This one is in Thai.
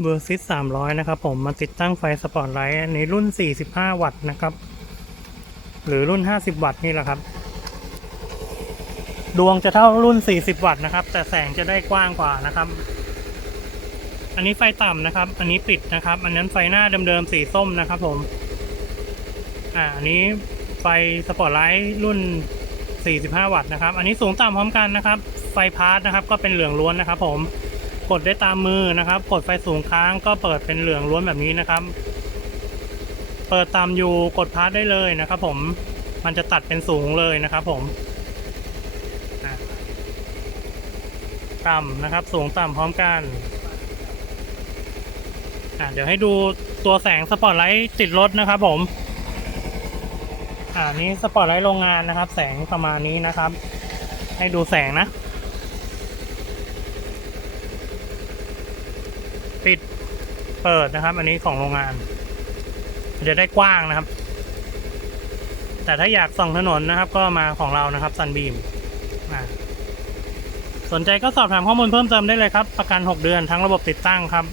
เบอร์ซิสสามร้อยนะครับผมมาติดตั้งไฟสปอตไลท์ในรุ่น 45 วัตต์นะครับ หรือรุ่น 50 วัตต์นี่แหละครับ ดวงจะเท่ารุ่น 40 วัตต์นะครับ แต่แสงจะได้กว้างกว่านะครับ อันนี้ไฟต่ำนะครับ อันนี้ปิดนะครับ อันนั้นไฟหน้าเดิมๆสีส้มนะครับผม อ่าอันนี้ไฟสปอตไลท์รุ่น 45 วัตต์นะครับ อันนี้สูงต่ำพร้อมกันนะครับ ไฟพาร์ทนะครับ ก็เป็นเหลืองล้วนนะครับผม กดได้ตามมือนะครับ กดไฟสูงค้างก็เปิดเป็นเหลืองล้วนแบบนี้นะครับ เปิดตามอยู่กดพาร์ทได้เลยนะครับ ผมมันจะตัดเป็นสูงเลยนะครับ ผมต่ำนะครับ สูงต่ำพร้อมกันเดี๋ยวให้ดูตัวแสงสปอตไลท์ติดรถนะครับ ผม อ่านี้สปอตไลท์โรงงานนะครับ แสงประมาณนี้นะครับ ให้ดูแสงนะ ปิดเปิดนะครับ อันนี้ของโรงงานมันจะได้กว้างนะครับ แต่ถ้าอยากส่องถนนนะครับ ก็มาของเรานะครับซันบีมสนใจก็สอบถามข้อมูลเพิ่มเติมได้เลยครับ ประกัน 6 เดือนทั้งระบบติดตั้งครับ